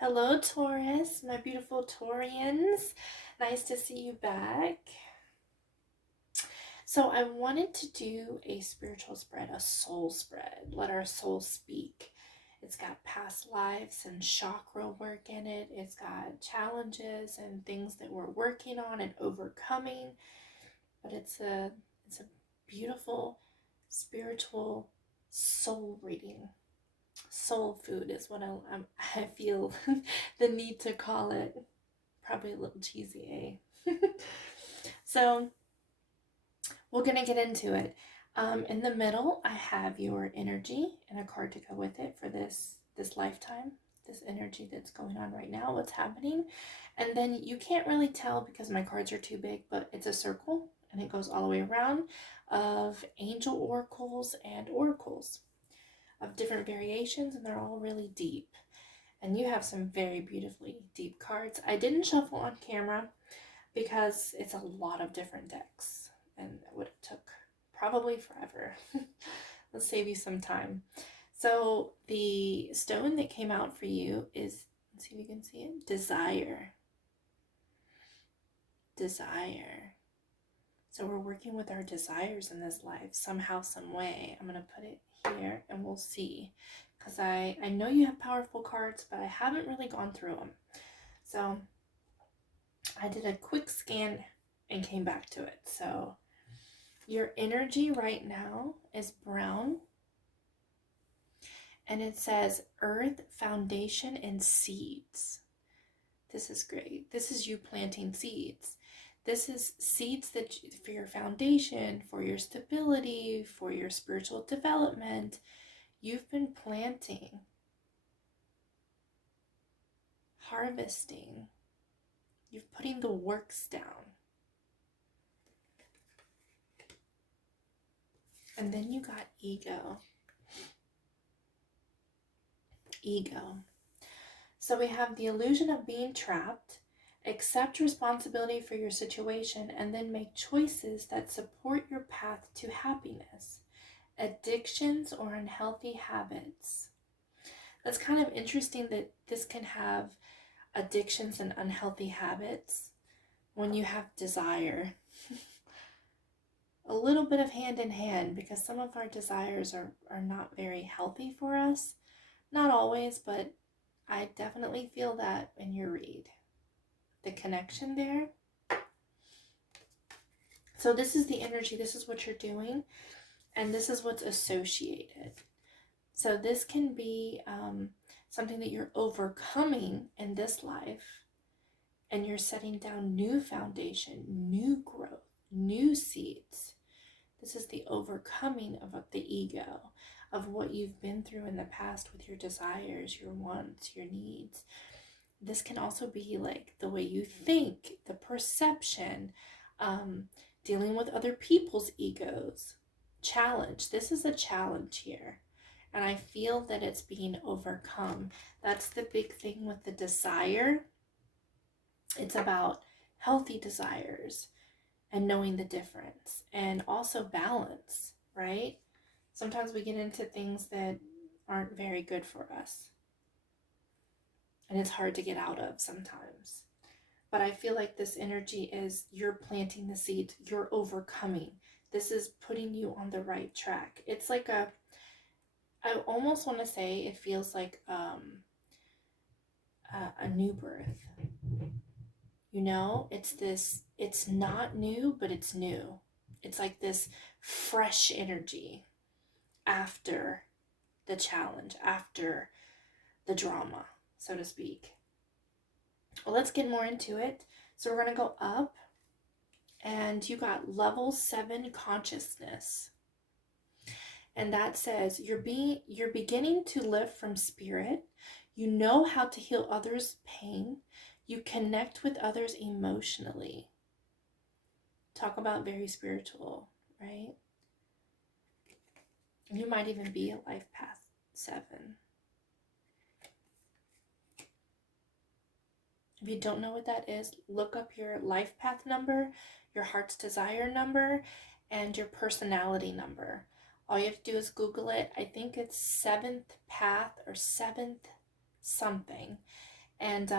Hello, Taurus, my beautiful Taurians. Nice to see you back. So, I wanted to do a spiritual spread, a soul spread. Let our soul speak. It's got past lives and chakra work in it. It's got challenges and things that we're working on and overcoming. But it's a beautiful spiritual soul reading. Soul food is what I feel the need to call it. Probably a little cheesy, eh? So we're gonna get into it. In the middle, I have your energy and a card to go with it for this lifetime, this energy that's going on right now, what's happening. And then you can't really tell because my cards are too big, but it's a circle and it goes all the way around of angel oracles and oracles of different variations, and they're all really deep. And you have some very beautifully deep cards. I didn't shuffle on camera because it's a lot of different decks and it would have took probably forever. Let's save you some time. So the stone that came out for you is, let's see if you can see it, desire. Desire. So we're working with our desires in this life somehow, some way. I'm going to put it here and we'll see. Because I know you have powerful cards, but I haven't really gone through them. So I did a quick scan and came back to it. So your energy right now is brown. And it says earth, foundation, and seeds. This is great. This is you planting seeds. This is seeds that for your foundation, for your stability, for your spiritual development. You've been planting, harvesting. You're putting the works down. And then you got ego. Ego. So we have the illusion of being trapped. Accept responsibility for your situation and then make choices that support your path to happiness. Addictions or unhealthy habits. That's kind of interesting that this can have addictions and unhealthy habits when you have desire. A little bit of hand in hand, because some of our desires are not very healthy for us. Not always, but I definitely feel that in your read. The connection there. So this is the energy, this is what you're doing, and this is what's associated. So this can be something that you're overcoming in this life, and you're setting down new foundation, new growth, new seeds. This is the overcoming of the ego, of what you've been through in the past with your desires, your wants, your needs. This can also be like the way you think, the perception, dealing with other people's egos. Challenge. This is a challenge here. And I feel that it's being overcome. That's the big thing with the desire. It's about healthy desires and knowing the difference. And also balance, right? Sometimes we get into things that aren't very good for us. And it's hard to get out of sometimes. But I feel like this energy is you're planting the seeds, you're overcoming. This is putting you on the right track. It's like I almost want to say it feels like a new birth. You know, it's not new, but it's new. It's like this fresh energy after the challenge, after the drama, so to speak. Well, let's get more into it. So we're going to go up, and you got level 7 consciousness. And that says you're beginning to live from spirit. You know how to heal others' pain. You connect with others emotionally. Talk about very spiritual, right? You might even be a life path 7. If you don't know what that is, look up your life path number, your heart's desire number, and your personality number. All you have to do is Google it. I think it's 7th path or 7th something. And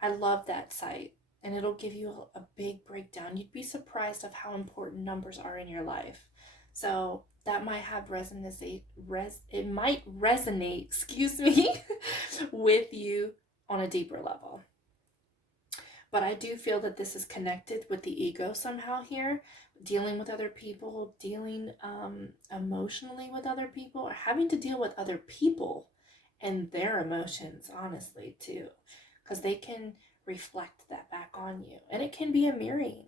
I love that site, and it'll give you a big breakdown. You'd be surprised of how important numbers are in your life. So that might have it might resonate, excuse me, with you on a deeper level. But I do feel that this is connected with the ego somehow here, dealing with other people, dealing emotionally with other people, or having to deal with other people and their emotions, honestly, too, because they can reflect that back on you. And it can be a mirroring,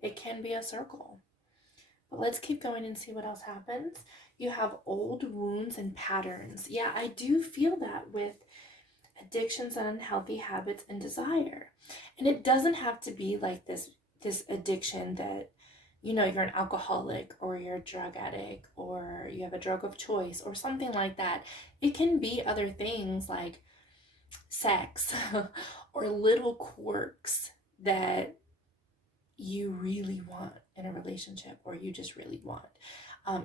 it can be a circle. But let's keep going and see what else happens. You have old wounds and patterns. Yeah, I do feel that with addictions and unhealthy habits and desire. And it doesn't have to be like this addiction that, you know, you're an alcoholic or you're a drug addict or you have a drug of choice or something like that. It can be other things like sex or little quirks that you really want in a relationship or you just really want.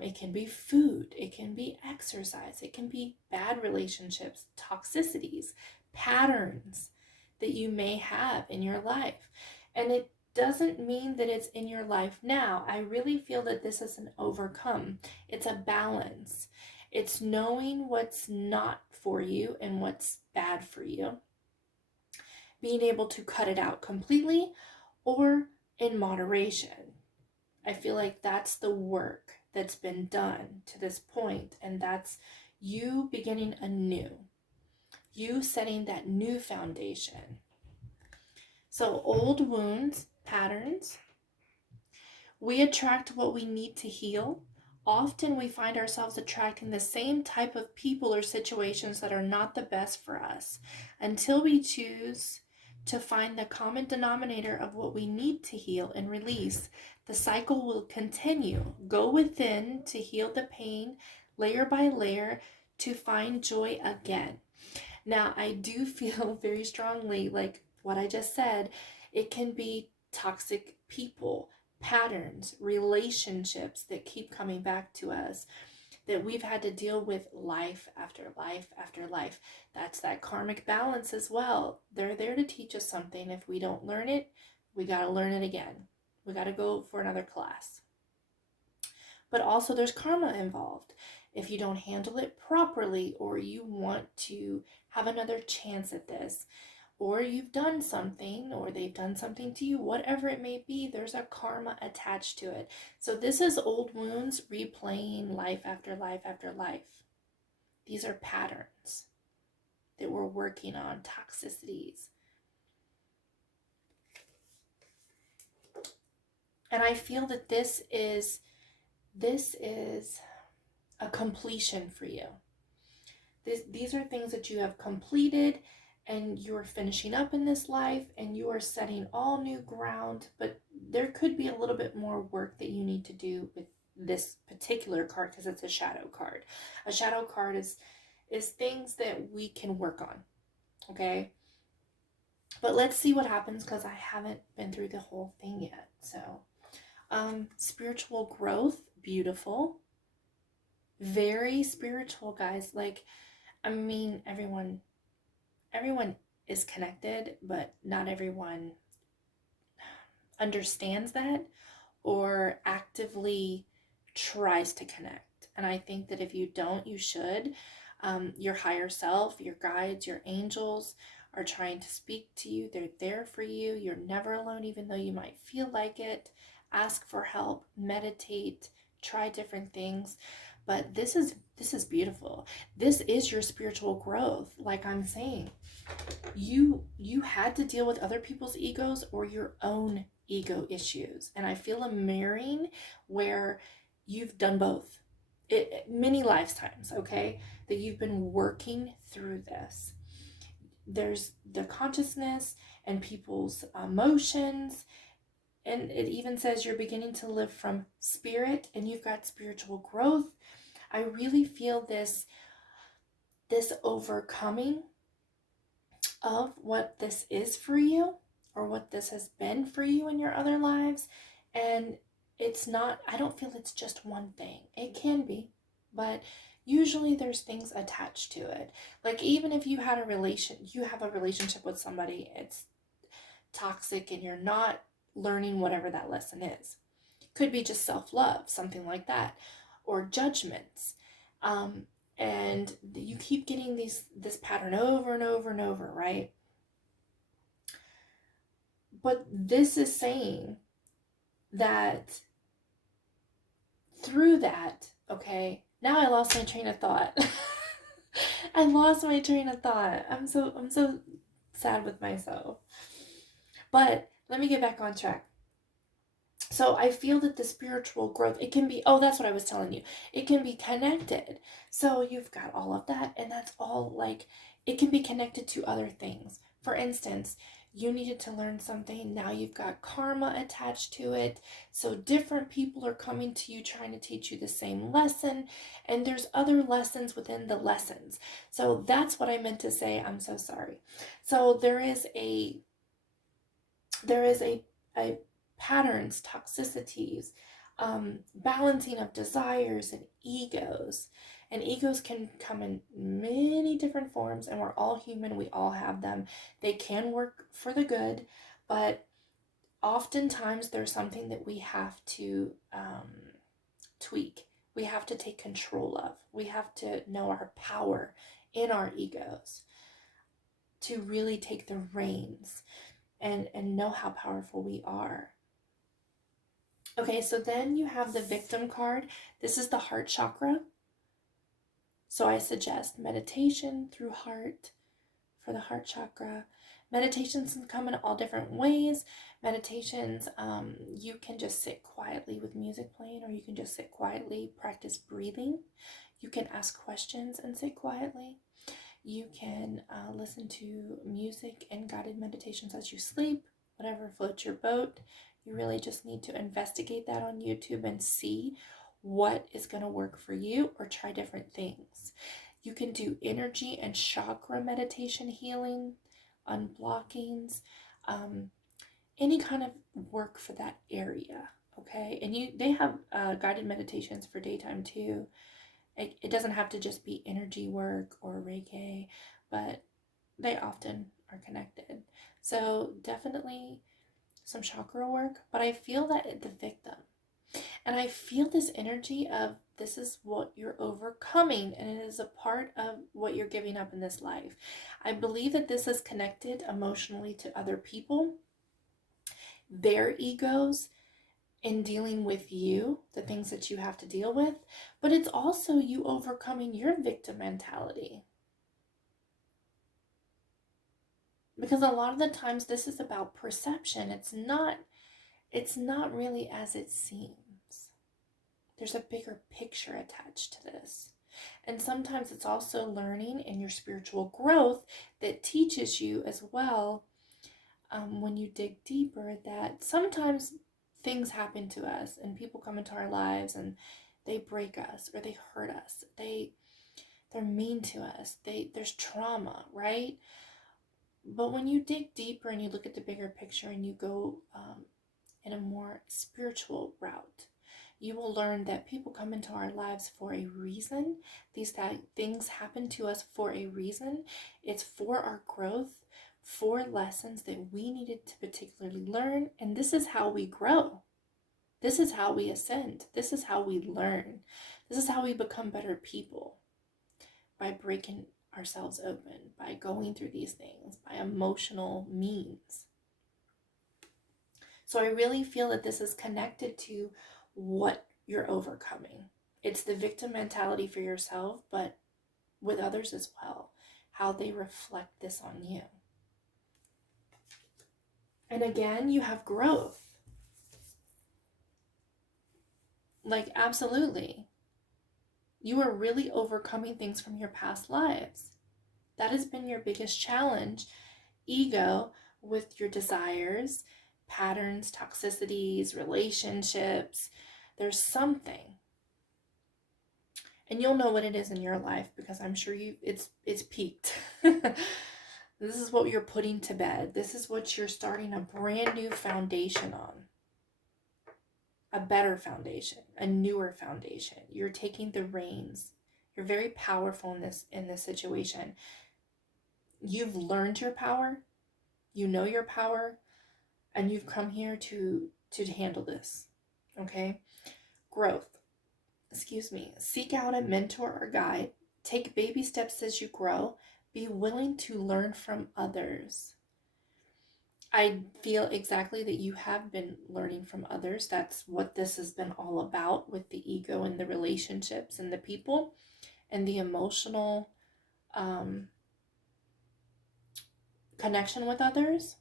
It can be food, it can be exercise, it can be bad relationships, toxicities, patterns that you may have in your life. And it doesn't mean that it's in your life now. I really feel that this is an overcome. It's a balance. It's knowing what's not for you and what's bad for you. Being able to cut it out completely or in moderation. I feel like that's the work that's been done to this point, and that's you beginning anew, you setting that new foundation. So old wounds, patterns, we attract what we need to heal. Often we find ourselves attracting the same type of people or situations that are not the best for us until we choose to find the common denominator of what we need to heal and release. The cycle will continue. Go within to heal the pain layer by layer to find joy again. Now, I do feel very strongly like what I just said, it can be toxic people, patterns, relationships that keep coming back to us that we've had to deal with life after life after life. That's that karmic balance as well. They're there to teach us something. If we don't learn it, we got to learn it again. We got to go for another class. But also there's karma involved. If you don't handle it properly, or you want to have another chance at this, or you've done something, or they've done something to you, whatever it may be, there's a karma attached to it. So this is old wounds replaying life after life after life. These are patterns that we're working on, toxicities. And I feel that this is a completion for you. These are things that you have completed and you're finishing up in this life and you are setting all new ground, but there could be a little bit more work that you need to do with this particular card because it's a shadow card. A shadow card is things that we can work on, okay? But let's see what happens because I haven't been through the whole thing yet. So, spiritual growth, beautiful. Very spiritual, guys. Like, I mean, everyone is connected, but not everyone understands that or actively tries to connect. And I think that if you don't, you should. Your higher self, your guides, your angels are trying to speak to you. They're there for you. You're never alone, even though you might feel like it. Ask for help, meditate, try different things. But this is beautiful. This is your spiritual growth. Like I'm saying, you had to deal with other people's egos or your own ego issues. And I feel a mirroring where you've done both. Many lifetimes, okay, that you've been working through this. There's the consciousness and people's emotions. And it even says you're beginning to live from spirit and you've got spiritual growth. I really feel this overcoming of what this is for you or what this has been for you in your other lives. And it's not, I don't feel it's just one thing. It can be, but usually there's things attached to it. Like even if you have a relationship with somebody, it's toxic and you're not learning whatever that lesson is. Could be just self-love, something like that, or judgments. And you keep getting this pattern over and over and over, right? But this is saying that through that, okay, now I lost my train of thought. I lost my train of thought. I'm so sad with myself. But let me get back on track. So I feel that the spiritual growth, it can be, oh, that's what I was telling you. It can be connected. So you've got all of that, and that's all like, it can be connected to other things. For instance, you needed to learn something. Now you've got karma attached to it. So different people are coming to you trying to teach you the same lesson. And there's other lessons within the lessons. So that's what I meant to say. I'm so sorry. So there is a patterns, toxicities, balancing of desires and egos. And egos can come in many different forms, and we're all human. We all have them. They can work for the good, but oftentimes there's something that we have to tweak. We have to take control of. We have to know our power in our egos to really take the reins and know how powerful we are. Okay, so then you have the victim card. This is the heart chakra. So I suggest meditation through heart for the heart chakra. Meditations can come in all different ways. Meditations, you can just sit quietly with music playing, or you can just sit quietly, practice breathing. You can ask questions and sit quietly. You can listen to music and guided meditations as you sleep, whatever floats your boat. You really just need to investigate that on YouTube and see what is going to work for you, or try different things. You can do energy and chakra meditation healing, unblockings, any kind of work for that area, okay? And they have guided meditations for daytime too. It doesn't have to just be energy work or Reiki, but they often are connected. So definitely some chakra work, but I feel that the victim, and I feel this energy of this is what you're overcoming, and it is a part of what you're giving up in this life. I believe that this is connected emotionally to other people, their egos, in dealing with you, the things that you have to deal with, but it's also you overcoming your victim mentality. Because a lot of the times this is about perception. It's not really as it seems. There's a bigger picture attached to this. And sometimes it's also learning in your spiritual growth that teaches you as well, when you dig deeper, that sometimes things happen to us and people come into our lives and they break us or they hurt us. They're mean to us. There's trauma, right? But when you dig deeper and you look at the bigger picture and you go in a more spiritual route, you will learn that people come into our lives for a reason. These things happen to us for a reason. It's for our growth, for lessons that we needed to particularly learn. And this is how we grow. This is how we ascend. This is how we learn. This is how we become better people, by breaking ourselves open, by going through these things, by emotional means. So I really feel that this is connected to what you're overcoming. It's the victim mentality for yourself, but with others as well, how they reflect this on you. And again, you have growth. Like, absolutely. You are really overcoming things from your past lives. That has been your biggest challenge. Ego, with your desires, patterns, toxicities, relationships. There's something. And you'll know what it is in your life, because I'm sure it's peaked. This is what you're putting to bed. This is what you're starting a brand new foundation on. A better foundation, a newer foundation. You're taking the reins. You're very powerful in this situation. You've learned your power, you know your power, and you've come here to handle this. Okay? Growth. Excuse me. Seek out a mentor or guide. Take baby steps as you grow. Be willing to learn from others. I feel exactly that you have been learning from others. That's what this has been all about, with the ego and the relationships and the people and the emotional connection with others.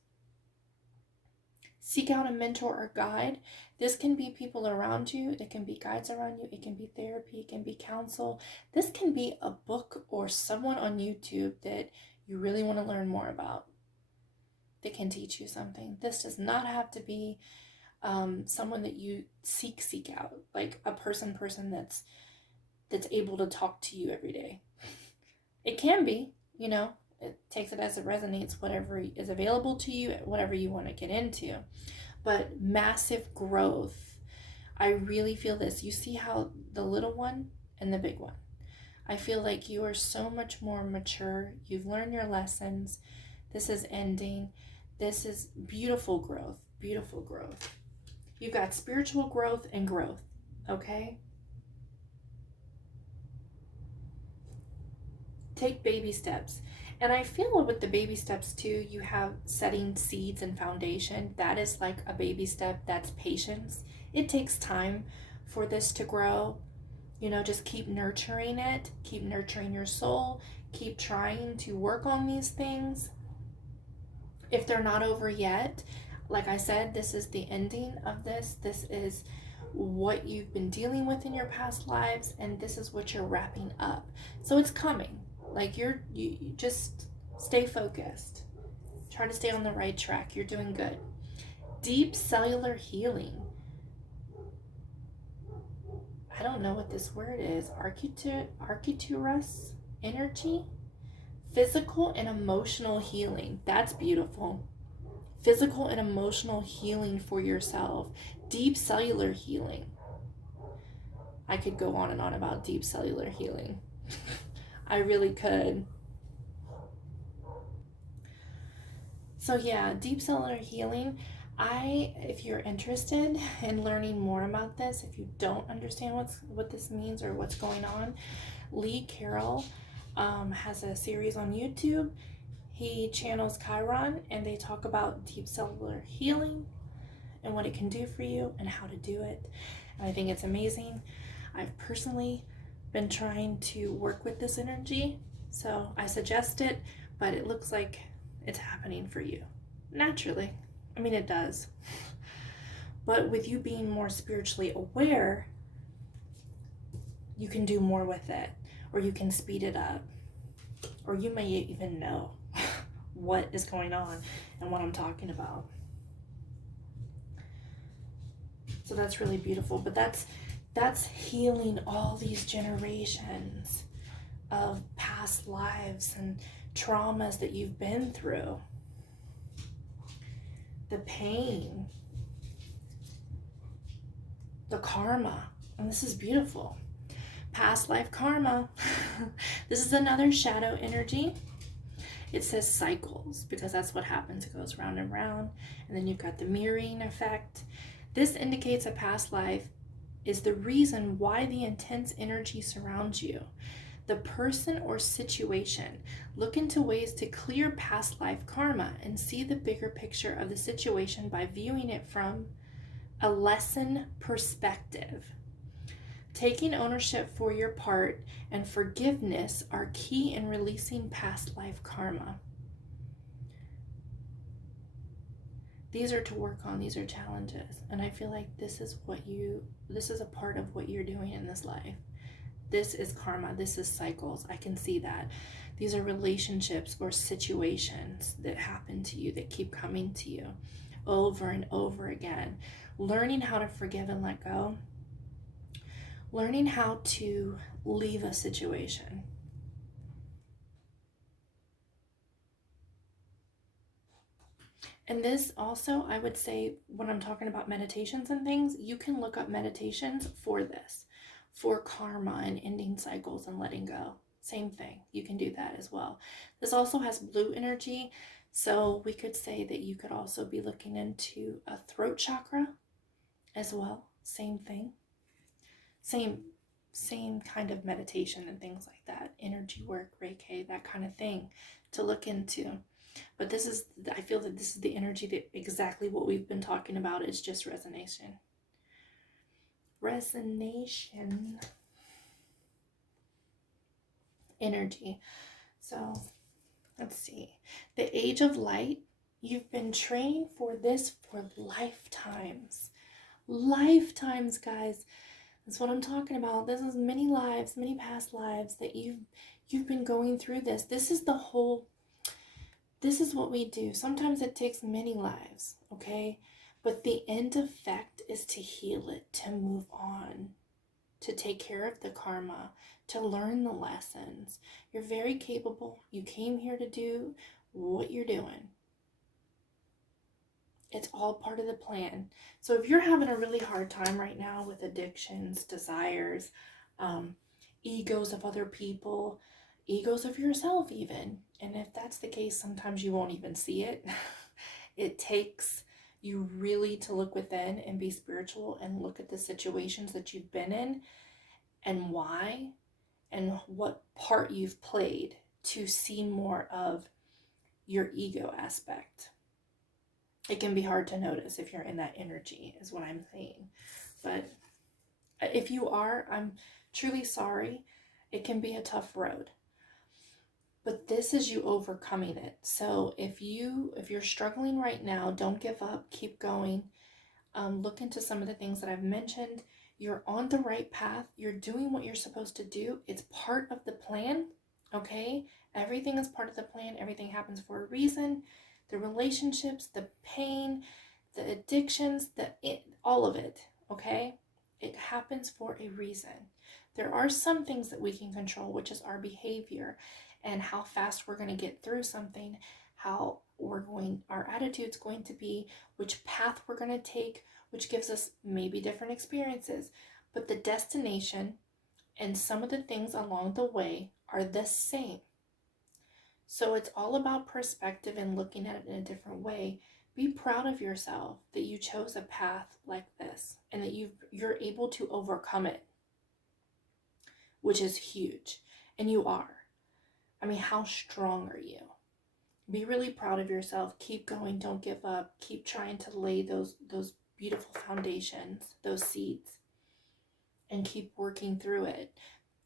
Seek out a mentor or guide. This can be people around you. It can be guides around you. It can be therapy. It can be counsel. This can be a book or someone on YouTube that you really want to learn more about. They can teach you something. This does not have to be someone that you seek out, like a person that's able to talk to you every day. It can be, you know, it takes it as it resonates, whatever is available to you, whatever you want to get into. But massive growth. I really feel this. You see how the little one and the big one. I feel like you are so much more mature. You've learned your lessons. This is ending. This is beautiful growth. Beautiful growth. You've got spiritual growth and growth. Okay? Take baby steps. And I feel with the baby steps too, you have setting seeds and foundation. That is like a baby step. That's patience. It takes time for this to grow. You know, just keep nurturing it. Keep nurturing your soul. Keep trying to work on these things. If they're not over yet, like I said, this is the ending of this. This is what you've been dealing with in your past lives, and this is what you're wrapping up. So it's coming. Like you just stay focused. Try to stay on the right track. You're doing good. Deep cellular healing. I don't know what this word is. Arcturus energy. Physical and emotional healing. That's beautiful. Physical and emotional healing for yourself. Deep cellular healing. I could go on and on about deep cellular healing. I really could. So yeah, deep cellular healing. If you're interested in learning more about this, if you don't understand what this means or what's going on, Lee Carroll has a series on YouTube. He channels Chiron, and they talk about deep cellular healing and what it can do for you and how to do it. And I think it's amazing. I've personally been trying to work with this energy, so I suggest it, but it looks like it's happening for you naturally. I mean, it does. But with you being more spiritually aware, you can do more with it, or you can speed it up, or you may even know what is going on and what I'm talking about. So that's really beautiful. But that's healing all these generations of past lives and traumas that you've been through. The pain, the karma, and this is beautiful. Past life karma. This is another shadow energy. It says cycles because that's what happens. It goes round and round. And then you've got the mirroring effect. This indicates a past life is the reason why the intense energy surrounds you. The person or situation. Look into ways to clear past life karma and see the bigger picture of the situation by viewing it from a lesson perspective. Taking ownership for your part and forgiveness are key in releasing past life karma. These are to work on, these are challenges. And I feel like this is a part of what you're doing in this life. This is karma, this is cycles. I can see that. These are relationships or situations that happen to you, that keep coming to you over and over again. Learning how to forgive and let go. Learning how to leave a situation. And this also, I would say, when I'm talking about meditations and things, you can look up meditations for this. for karma and ending cycles and letting go. Same thing. You can do that as well. This also has blue energy. So we could say that you could also be looking into a throat chakra as well. Same thing. Same kind of meditation and things like that. Energy work, Reiki, that kind of thing to look into. But this is, I feel that this is the energy that exactly what we've been talking about. It's just resonation. Resonation. Energy. So let's see. The age of light. You've been trained for this for lifetimes. Lifetimes, guys. That's what I'm talking about. This is many lives, many past lives that you've been going through this. This is what we do. Sometimes it takes many lives, okay? But the end effect is to heal it, to move on, to take care of the karma, to learn the lessons. You're very capable. You came here to do what you're doing. It's all part of the plan. So if you're having a really hard time right now with addictions, desires, egos of other people, egos of yourself even, and if that's the case, sometimes you won't even see it. It takes you really to look within and be spiritual and look at the situations that you've been in and why and what part you've played to see more of your ego aspect. It can be hard to notice if you're in that energy, is what I'm saying. But if you are, I'm truly sorry. It can be a tough road. But this is you overcoming it. So if you're struggling right now, don't give up. Keep going. Look into some of the things that I've mentioned. You're on the right path. You're doing what you're supposed to do. It's part of the plan, okay? Everything is part of the plan. Everything happens for a reason. The relationships, the pain, the addictions, all of it, okay? It happens for a reason. There are some things that we can control, which is our behavior and how fast we're going to get through something, how our attitude's going to be, which path we're going to take, which gives us maybe different experiences. But the destination and some of the things along the way are the same. So it's all about perspective and looking at it in a different way. Be proud of yourself that you chose a path like this and that you're able to overcome it, which is huge. And you are. I mean, how strong are you? Be really proud of yourself. Keep going. Don't give up. Keep trying to lay those beautiful foundations, those seeds, and keep working through it.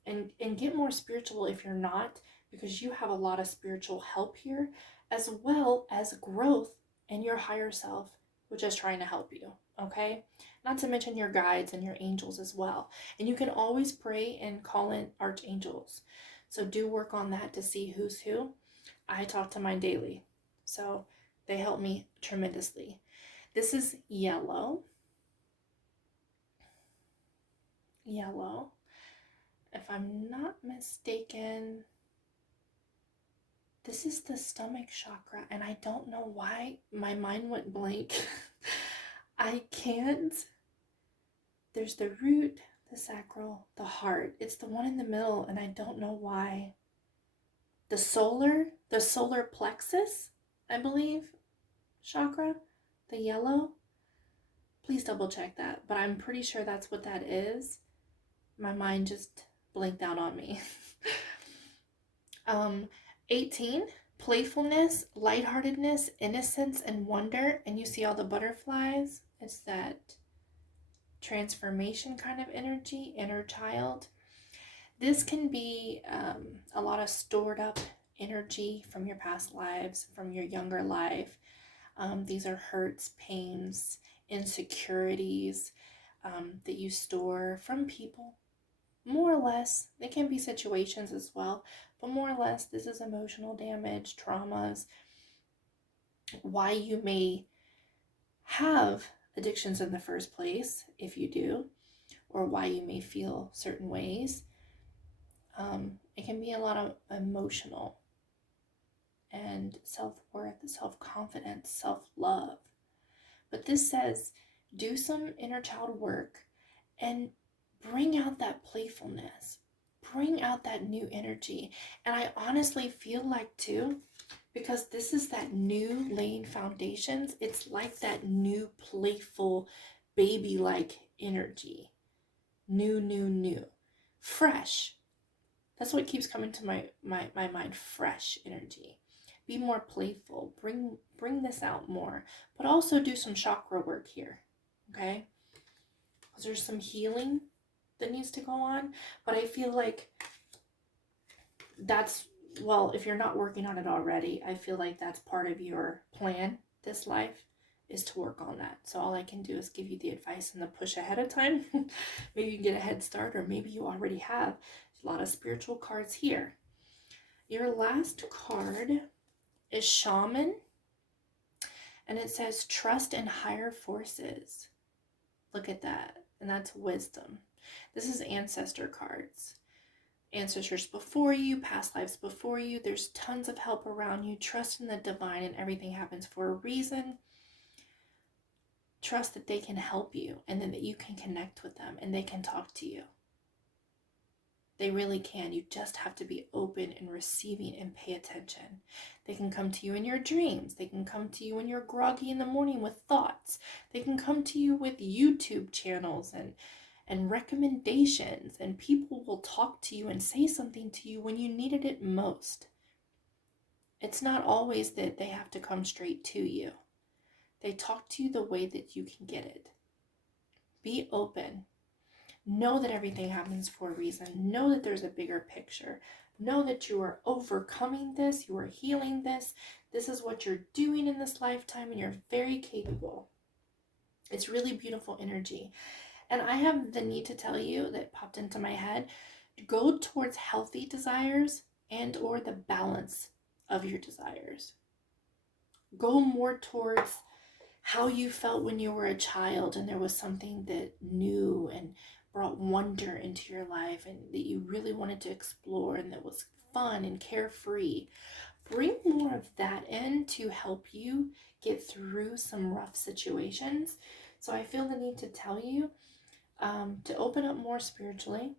And get more spiritual if you're not, because you have a lot of spiritual help here, as well as growth in your higher self, which is trying to help you, okay? Not to mention your guides and your angels as well. And you can always pray and call in archangels. So do work on that to see who's who. I talk to mine daily, so they help me tremendously. This is yellow. Yellow. If I'm not mistaken, this is the stomach chakra, and I don't know why my mind went blank. I can't. There's the root, the sacral, the heart. It's the one in the middle, and I don't know why. The solar plexus, I believe, chakra, the yellow. Please double check that, but I'm pretty sure that's what that is. My mind just blinked out on me. 18, playfulness, lightheartedness, innocence, and wonder. And you see all the butterflies. It's that transformation kind of energy, inner child. This can be a lot of stored up energy from your past lives, from your younger life. These are hurts, pains, insecurities that you store from people. More or less, they can be situations as well, but more or less this is emotional damage, traumas, why you may have addictions in the first place, if you do, or why you may feel certain ways. It can be a lot of emotional and self-worth, self-confidence, self-love. But this says, do some inner child work and bring out that playfulness, bring out that new energy. And I honestly feel like too, because this is that new laying foundations, it's like that new playful baby-like energy. New, fresh. That's what keeps coming to my mind, fresh energy. Be more playful, bring this out more, but also do some chakra work here, okay? Because there's some healing that needs to go on, but I feel like that's, well, if you're not working on it already, I feel like that's part of your plan this life, is to work on that. So all I can do is give you the advice and the push ahead of time. Maybe you can get a head start, or maybe you already have. There's a lot of spiritual cards here. Your last card is Shaman, and it says trust in higher forces. Look at that. And that's wisdom. This is ancestor cards. Ancestors before you, past lives before you. There's tons of help around you. Trust in the divine, and everything happens for a reason. Trust that they can help you, and then that you can connect with them and they can talk to you. They really can. You just have to be open and receiving and pay attention. They can come to you in your dreams. They can come to you when you're groggy in the morning with thoughts. They can come to you with YouTube channels and recommendations, and people will talk to you and say something to you when you needed it most. It's not always that they have to come straight to you. They talk to you the way that you can get it. Be open. Know that everything happens for a reason. Know that there's a bigger picture. Know that you are overcoming this. You are healing this. This is what you're doing in this lifetime, and you're very capable. It's really beautiful energy. And I have the need to tell you, that popped into my head, go towards healthy desires and or the balance of your desires. Go more towards how you felt when you were a child and there was something that new and brought wonder into your life and that you really wanted to explore and that was fun and carefree. Bring more of that in to help you get through some rough situations. So I feel the need to tell you to open up more spiritually.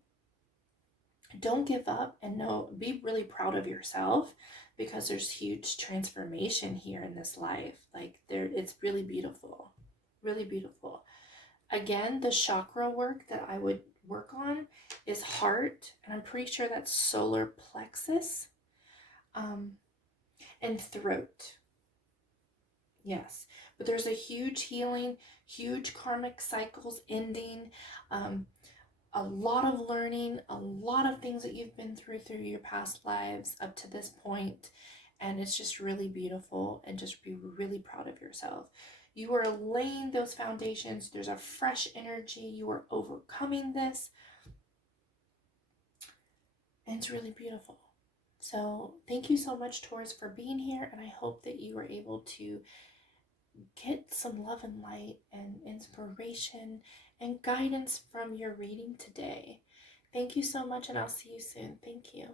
Don't give up, and be really proud of yourself, because there's huge transformation here in this life. Like it's really beautiful, really beautiful. Again, the chakra work that I would work on is heart, and I'm pretty sure that's solar plexus, and throat. Yes, but there's a huge healing, huge karmic cycles ending, a lot of learning, a lot of things that you've been through your past lives up to this point, and it's just really beautiful, and just be really proud of yourself. You are laying those foundations. There's a fresh energy. You are overcoming this, and it's really beautiful. So thank you so much, Taurus, for being here, and I hope that you were able to get some love and light and inspiration and guidance from your reading today. Thank you so much, and I'll see you soon. Thank you.